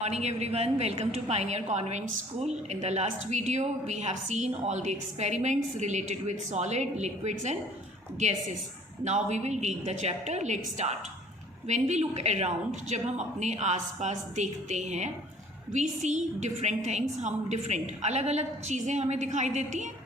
Morning everyone, welcome to Pioneer Convent School. In the last video, we have seen all the experiments related with solid, liquids and gases. Now we will read the chapter. Let's start. When we look around, जब हम अपने आसपास देखते हैं, we see different things. हम different अलग अलग चीज़ें हमें दिखाई देती हैं.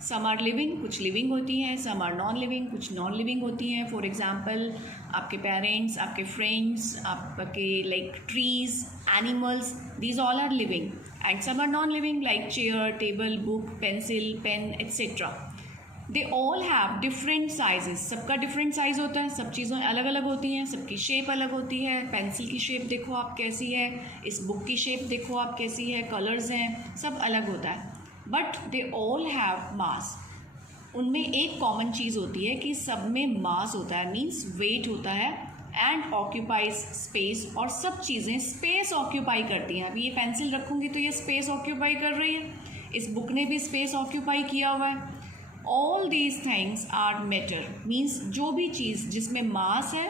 सम आर लिविंग, कुछ लिविंग होती हैं, सम आर नॉन लिविंग, कुछ नॉन लिविंग होती हैं. फॉर एग्जाम्पल आपके पेरेंट्स, आपके फ्रेंड्स, आपके like trees, animals, these all are living. And some are non living like chair, table, book, pencil, pen etcetera. They all have different sizes. सबका different size होता है, सब चीज़ें अलग अलग होती हैं, सबकी शेप अलग होती है. पेंसिल की शेप देखो आप कैसी है, इस बुक की शेप देखो आप कैसी है, कलर्स हैं, सब अलग होता है. बट दे ऑल हैव मास. उनमें एक कॉमन चीज़ होती है कि सब में मास होता है, मीन्स वेट होता है. एंड ऑक्यूपाइज स्पेस, और सब चीज़ें स्पेस ऑक्यूपाई करती हैं. अभी ये पेंसिल रखूँगी तो ये स्पेस ऑक्यूपाई कर रही है, इस बुक ने भी स्पेस ऑक्यूपाई किया हुआ है. All these things are matter, means जो भी चीज़ जिसमें मास है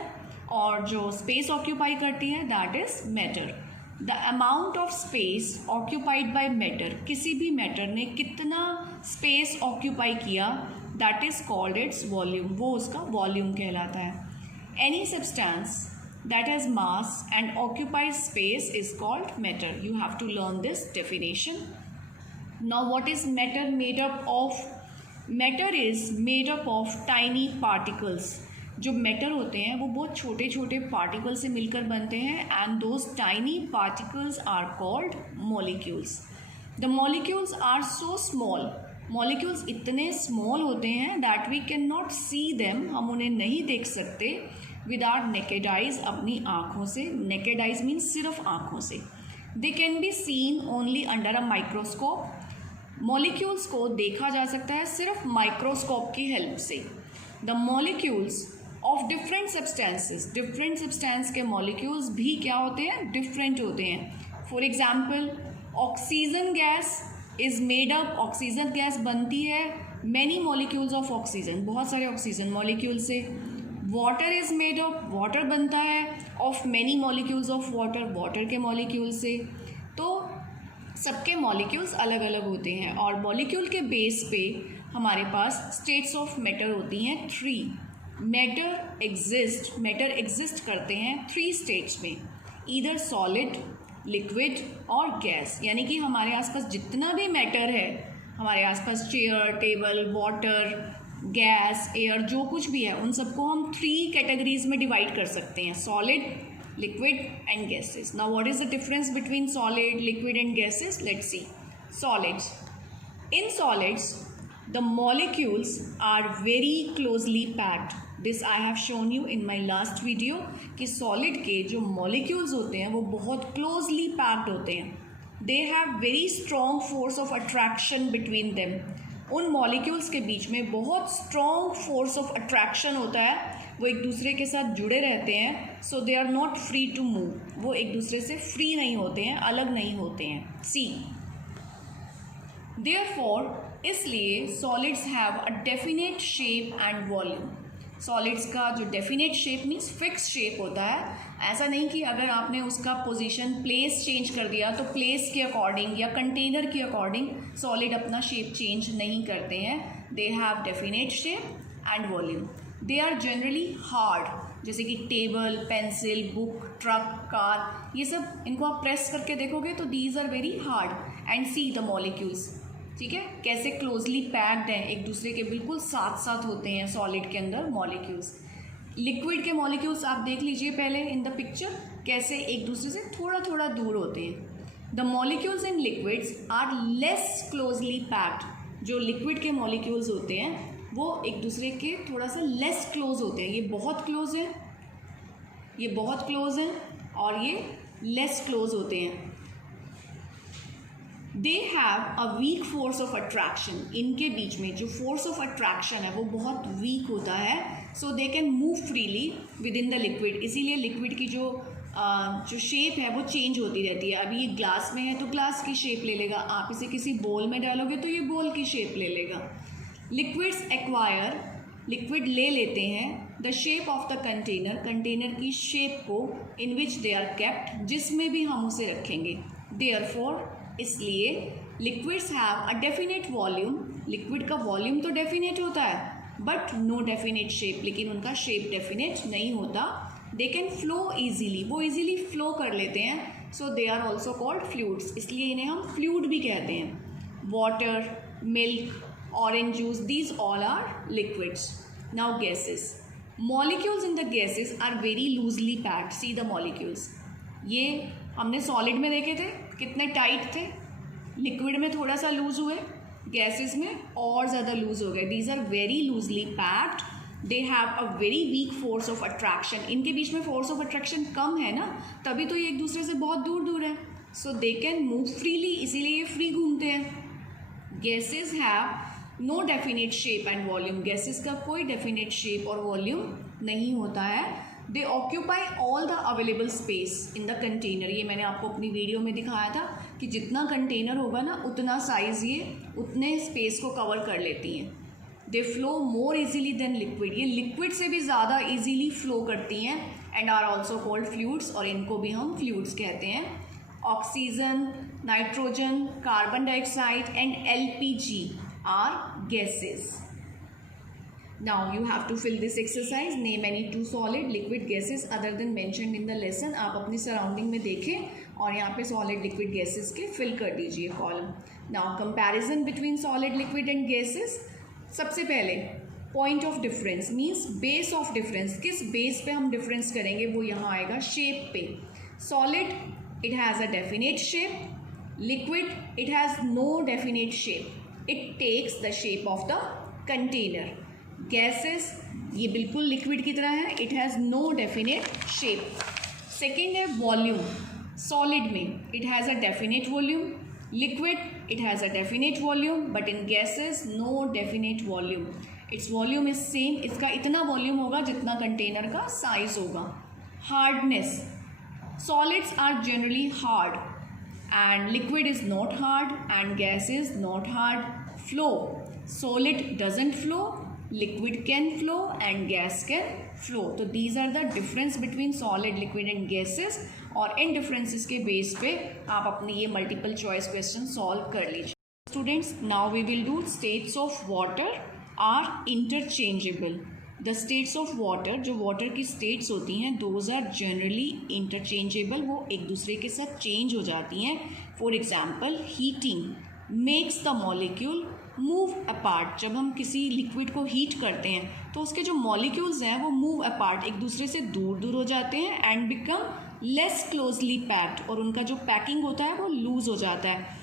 और जो स्पेस ऑक्यूपाई करती है, that is matter. The amount of space occupied by matter, किसी भी मैटर ने कितना स्पेस ऑक्यूपाई किया, that is called its volume. वो उसका वॉल्यूम कहलाता है. Any substance that has mass and occupies space is called matter. You have to learn this definition. Now what is matter made up of? Matter is made up of tiny particles. जो matter होते हैं वो बहुत छोटे छोटे particle से मिलकर बनते हैं. And those tiny particles are called molecules. The molecules are so small. Molecules इतने स्मॉल होते हैं that we can not see them, हम उन्हें नहीं देख सकते विद आवर नेकेड आइज, अपनी आँखों से. नेकेड आइज मीन्स सिर्फ आँखों से. They can be seen only under a microscope. Molecules को देखा जा सकता है सिर्फ माइक्रोस्कोप की हेल्प से. The molecules of different substances, different substance के मॉलिक्यूल्स भी क्या होते हैं, डिफरेंट होते हैं. For example oxygen gas is made up, oxygen gas बनती है मैनी मॉलिक्यूल्स ऑफ ऑक्सीजन, बहुत सारे ऑक्सीजन मॉलिक्यूल से. Water is made up, water बनता है of many molecules of water, water के मॉलिक्यूल से. तो सबके मॉलिक्यूल्स अलग अलग होते हैं. और मॉलिक्यूल के बेस पे हमारे पास स्टेट्स ऑफ मैटर होती हैं 3. मैटर एग्जिस्ट करते हैं 3 स्टेट्स में, ईदर सॉलिड, लिक्विड और गैस. यानी कि हमारे आसपास जितना भी मैटर है, हमारे आसपास chair, table, water, gas, air, जो कुछ भी है, उन सबको हम 3 कैटेगरीज में डिवाइड कर सकते हैं, solid, liquid and gases. Now what is the difference between solid, liquid and gases? Let's see. Solids. In solids, the molecules are very closely packed. This I have shown you in my last video कि solid के जो molecules होते हैं वो बहुत closely packed होते हैं. They have very strong force of attraction between them. उन मॉलिक्यूल्स के बीच में बहुत स्ट्रॉन्ग फोर्स ऑफ अट्रैक्शन होता है, वो एक दूसरे के साथ जुड़े रहते हैं. So they are not free to move, वो एक दूसरे से फ्री नहीं होते हैं, अलग नहीं होते हैं. सी देयरफॉर, इसलिए solids have a definite shape and volume. Solids का जो definite shape means fix shape होता है. ऐसा नहीं कि अगर आपने उसका पोजीशन, प्लेस चेंज कर दिया तो प्लेस के अकॉर्डिंग या कंटेनर के अकॉर्डिंग सॉलिड अपना शेप चेंज नहीं करते हैं. They have definite shape and volume. They are generally hard, जैसे कि table, pencil, book, truck, car, ये सब इनको आप प्रेस करके देखोगे तो these are very hard. And see the molecules, ठीक है, कैसे क्लोजली पैक्ड हैं, एक दूसरे के बिल्कुल साथ साथ होते हैं सॉलिड के अंदर मॉलिक्यूल्स. लिक्विड के मॉलिक्यूल्स आप देख लीजिए पहले इन द पिक्चर, कैसे एक दूसरे से थोड़ा थोड़ा दूर होते हैं. The molecules in liquids are less closely packed. जो लिक्विड के मॉलिक्यूल्स होते हैं वो एक दूसरे के थोड़ा सा लेस क्लोज होते हैं. ये बहुत क्लोज हैं, ये बहुत क्लोज हैं, और ये लेस क्लोज होते हैं. They have a weak force of attraction. इनके बीच में जो फोर्स ऑफ अट्रैक्शन है वो बहुत वीक होता है. So they can move freely within the liquid. इसीलिए लिक्विड की जो शेप है वो चेंज होती रहती है. अभी ये ग्लास में है तो ग्लास की शेप ले लेगा, आप इसे किसी बोल में डालोगे तो ये बोल की शेप ले लेगा. लिक्विड्स एक्वायर लिक्विड ले लेते हैं the shape of the container, container की शेप को, इन विच दे आर केप्ट, जिसमें भी हम उसे रखेंगे। देयरफॉर इसलिए liquids have a definite volume, liquid का वॉल्यूम तो डेफिनेट होता है बट नो डेफिनेट शेप, लेकिन उनका शेप डेफिनेट नहीं होता। दे कैन फ्लो ईजीली, वो ईजीली फ्लो कर लेते हैं, so they are also called fluids, इसलिए इन्हें हम फ्लूइड भी कहते हैं। Water, milk, orange juice, these all are liquids. Now gases, molecules in the gases are very loosely packed. See the molecules, ये हमने solid में देखे थे कितने टाइट थे, liquid में थोड़ा सा लूज हुए, gases में और ज़्यादा लूज हो गए। These are very loosely packed. They have a very weak force of attraction. इनके बीच में force of attraction कम है ना, तभी तो ये एक दूसरे से बहुत दूर दूर है। So they can move freely, इसीलिए ये फ्री घूमते हैं। Gases have no definite shape and volume, gases का कोई डेफिनेट शेप और वॉल्यूम नहीं होता है। They occupy all the available space in the container, ये मैंने आपको अपनी वीडियो में दिखाया था कि जितना कंटेनर होगा ना उतना साइज ये उतने स्पेस को कवर कर लेती हैं। They flow more easily than liquid, ये लिक्विड से भी ज़्यादा इजीली फ्लो करती हैं and are also called fluids, और इनको भी हम फ्लूइड्स कहते हैं। Oxygen, nitrogen, carbon dioxide and LPG are gases. Now you have to fill this exercise. Name any two solid liquid gases other than mentioned in the lesson. आप अपनी surrounding में देखें और यहाँ पे solid liquid gases के fill कर दीजिए column. Now comparison between solid liquid and gases. सबसे पहले point of difference means base of difference, किस base पे हम difference करेंगे वो यहाँ आएगा shape पे। Solid it has a definite shape, liquid it has no definite shape. It takes the shape of the container. Gases ये बिल्कुल लिक्विड की तरह है, it has no definite shape. Second है volume, solid में it has a definite volume, liquid it has a definite volume, but in gases no definite volume. Its volume is same, इसका इतना volume होगा जितना container का size होगा। Hardness, solids are generally hard and liquid is not hard and gas is not hard. Flow, solid doesn't flow, liquid can flow and gas can flow. तो these are the difference between solid, liquid and gases, और इन differences के base पे आप अपनी ये multiple choice question solve कर लीजिए। Students, now we will do states of water are interchangeable. The states of water, जो water की states होती हैं, those are generally interchangeable, वो एक दूसरे के साथ change हो जाती हैं। For example, heating makes the molecule move apart. जब हम किसी liquid को heat करते हैं तो उसके जो molecules हैं वो move apart, एक दूसरे से दूर दूर हो जाते हैं and become less closely packed, और उनका जो packing होता है वो loose हो जाता है।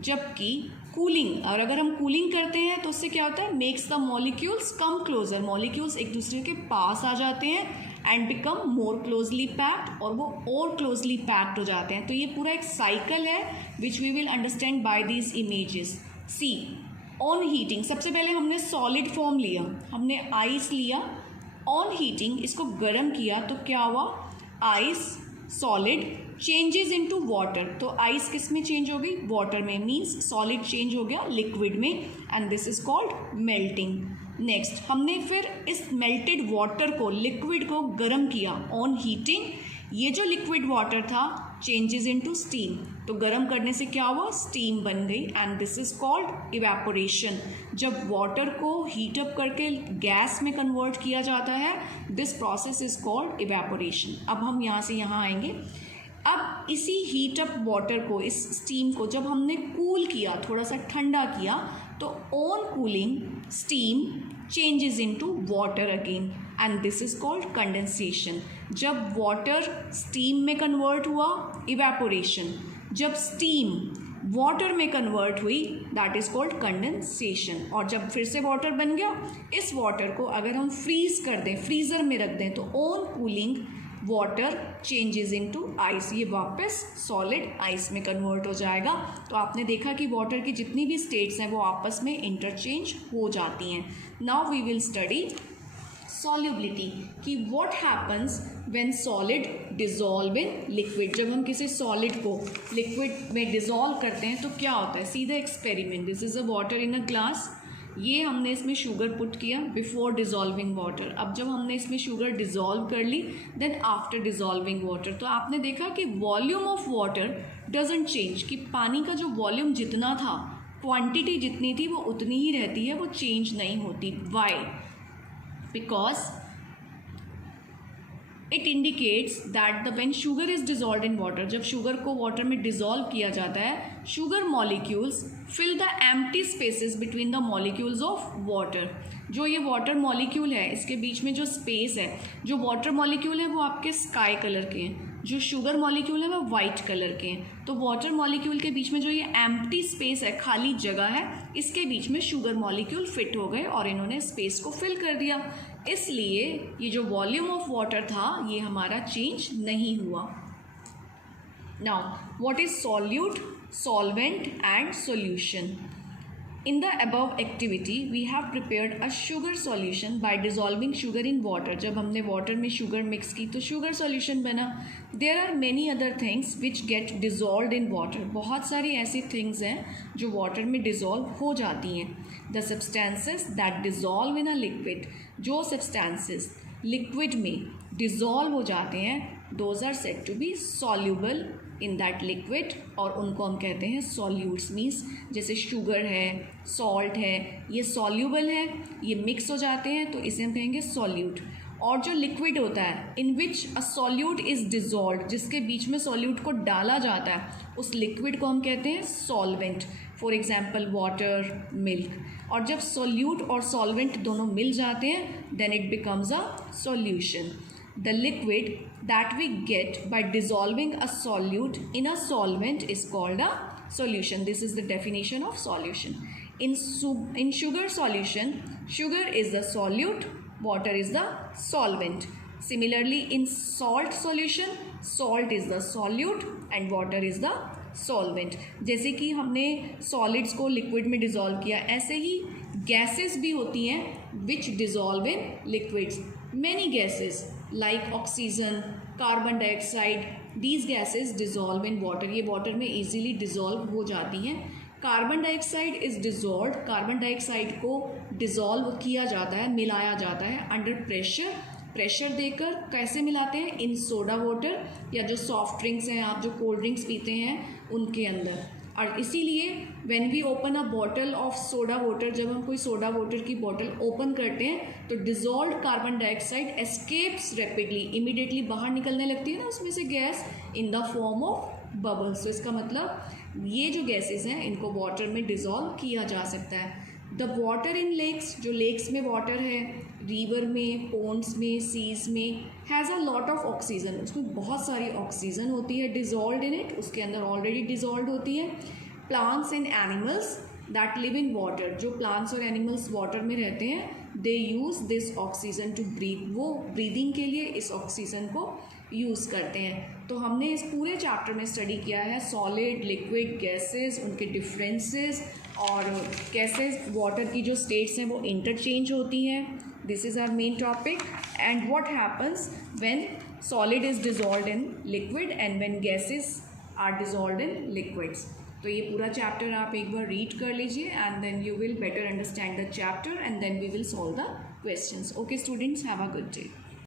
जबकि कूलिंग, और अगर हम कूलिंग करते हैं तो उससे क्या होता है, makes the molecules come closer, molecules एक दूसरे के पास आ जाते हैं and become more closely packed, और वो और क्लोजली पैक्ड हो जाते हैं। तो ये पूरा एक साइकिल है which we will understand by these images. See on heating, सबसे पहले हमने सॉलिड फॉर्म लिया, हमने आइस लिया, ऑन हीटिंग इसको गर्म किया तो क्या हुआ, ice solid changes into water, तो आइस किस में चेंज हो गई, वाटर में, मीन्स सॉलिड चेंज हो गया लिक्विड में and this is called melting. Next हमने फिर इस मेल्टेड वाटर को, लिक्विड को गर्म किया ऑन हीटिंग, ये जो लिक्विड वाटर था चेंजेस इनटू स्टीम, तो गर्म करने से क्या हुआ, स्टीम बन गई and this is called evaporation. जब वाटर को हीट अप करके गैस में कन्वर्ट किया जाता है, this process is called evaporation. अब हम यहाँ से यहाँ आएंगे। अब इसी हीट अप वाटर को, इस स्टीम को जब हमने कूल किया, थोड़ा सा ठंडा किया, तो on cooling steam changes into water again and this is called condensation. जब वाटर स्टीम में कन्वर्ट हुआ, इवेपोरेशन। जब स्टीम वाटर में कन्वर्ट हुई, दैट इज कॉल्ड कंडेंसेशन। और जब फिर से वाटर बन गया, इस वाटर को अगर हम फ्रीज कर दें, फ्रीज़र में रख दें, तो on cooling water changes into ice, ये वापस सॉलिड आइस में कन्वर्ट हो जाएगा। तो आपने देखा कि वाटर की जितनी भी स्टेट्स हैं वो आपस में इंटरचेंज हो जाती हैं। Now we will study solubility, कि what happens when solid dissolve in liquid. जब हम किसी सॉलिड को लिक्विड में डिजॉल्व करते हैं तो क्या होता है, see the experiment. This is a water in a glass, ये हमने इसमें शुगर पुट किया बिफोर डिज़ोल्विंग वाटर। अब जब हमने इसमें शुगर डिज़ोल्व कर ली देन आफ्टर डिज़ोल्विंग वाटर, तो आपने देखा कि volume of water doesn't change, कि पानी का जो वॉल्यूम जितना था, क्वांटिटी जितनी थी वो उतनी ही रहती है, वो चेंज नहीं होती। Why? Because it indicates that the when sugar is dissolve in water, जब शुगर को वाटर में डिजॉल्व किया जाता है, sugar molecules fill the empty spaces between the molecules of water. जो ये वाटर मॉलिक्यूल है इसके बीच में जो स्पेस है, जो वाटर मॉलिक्यूल है वो आपके स्काई कलर के हैं, जो शुगर मॉलिक्यूल है वो वाइट कलर के हैं। तो वाटर मॉलिक्यूल के बीच में जो ये एम्प्टी स्पेस है, खाली जगह है, इसके बीच में शुगर मॉलिक्यूल फिट हो गए और इन्होंने स्पेस को फिल कर दिया। इसलिए ये जो वॉल्यूम ऑफ वाटर था ये हमारा चेंज नहीं हुआ। Now what is solute, solvent and solution? In the above activity, we have prepared a sugar solution by dissolving sugar in water. जब हमने water में sugar mix की तो sugar solution बना. There are many other things which get dissolved in water. बहुत सारी ऐसी things हैं जो water में dissolve हो जाती हैं. The substances that dissolve in a liquid, जो substances liquid में dissolve हो जाते हैं, those are said to be soluble in that liquid, और उनको हम कहते हैं सॉल्यूट्स। मीन्स जैसे शुगर है, सॉल्ट है, ये सॉल्यूबल है, ये मिक्स हो जाते हैं तो इसे हम कहेंगे सॉल्यूट। और जो लिक्विड होता है इन विच अ सॉल्यूट इज़ डिजॉल्व, जिसके बीच में सॉल्यूट को डाला जाता है, उस लिक्विड को हम कहते हैं solvent. For example water, milk. और जब सॉल्यूट और सॉल्वेंट दोनों मिल जाते हैं then it becomes a solution. The liquid that we get by dissolving a solute in a solvent is called a solution. This is the definition of solution. In sugar solution, sugar is the solute, water is the solvent. Similarly, in salt solution, salt is the solute and water is the solvent. जैसे कि हमने solids को liquid में dissolve किया, ऐसे ही gases भी होती हैं which dissolve in liquids. Many gases like oxygen, carbon dioxide, these gases dissolve in water. ये water में easily dissolve हो जाती हैं. Carbon dioxide is dissolve, carbon dioxide को डिजॉल्व किया जाता है, मिलाया जाता है अंडर प्रेशर। प्रेशर देकर कैसे मिलाते हैं? इन सोडा वाटर, या जो सॉफ्ट ड्रिंक्स हैं, आप जो कोल्ड ड्रिंक्स पीते हैं उनके अंदर। और इसीलिए when we open a bottle of soda water, जब हम कोई सोडा वाटर की बॉटल ओपन करते हैं तो dissolve carbon dioxide escapes rapidly, immediately बाहर निकलने लगती है ना उसमें से गैस, in the form of bubbles. तो इसका मतलब ये जो गैसेस हैं इनको वाटर में डिजॉल्व किया जा सकता है। द वाटर इन लेक्स, जो लेक्स में वाटर है, रिवर में, पोन्ड्स में, सीज में, has a lot of oxygen, उसमें बहुत सारी ऑक्सीजन होती है डिजॉल्व इन इट, उसके अंदर ऑलरेडी डिजॉल्व होती है। Plants and animals that live in water, जो प्लांट्स और एनिमल्स वाटर में रहते हैं, they use this oxygen to breathe, वो ब्रीदिंग के लिए इस ऑक्सीजन को यूज़ करते हैं। तो हमने इस पूरे चैप्टर में स्टडी किया है सॉलिड, लिक्विड, गैसेस, उनके डिफरेंसेस, और कैसे वाटर की जो स्टेट्स हैं वो इंटरचेंज होती हैं। This is our main topic. And what happens when solid is dissolved in liquid and when gases are dissolved in liquids. तो ये पूरा चैप्टर आप एक बार रीड कर लीजिए and then you will better understand the chapter and then we will solve the questions. Okay students, have a good day.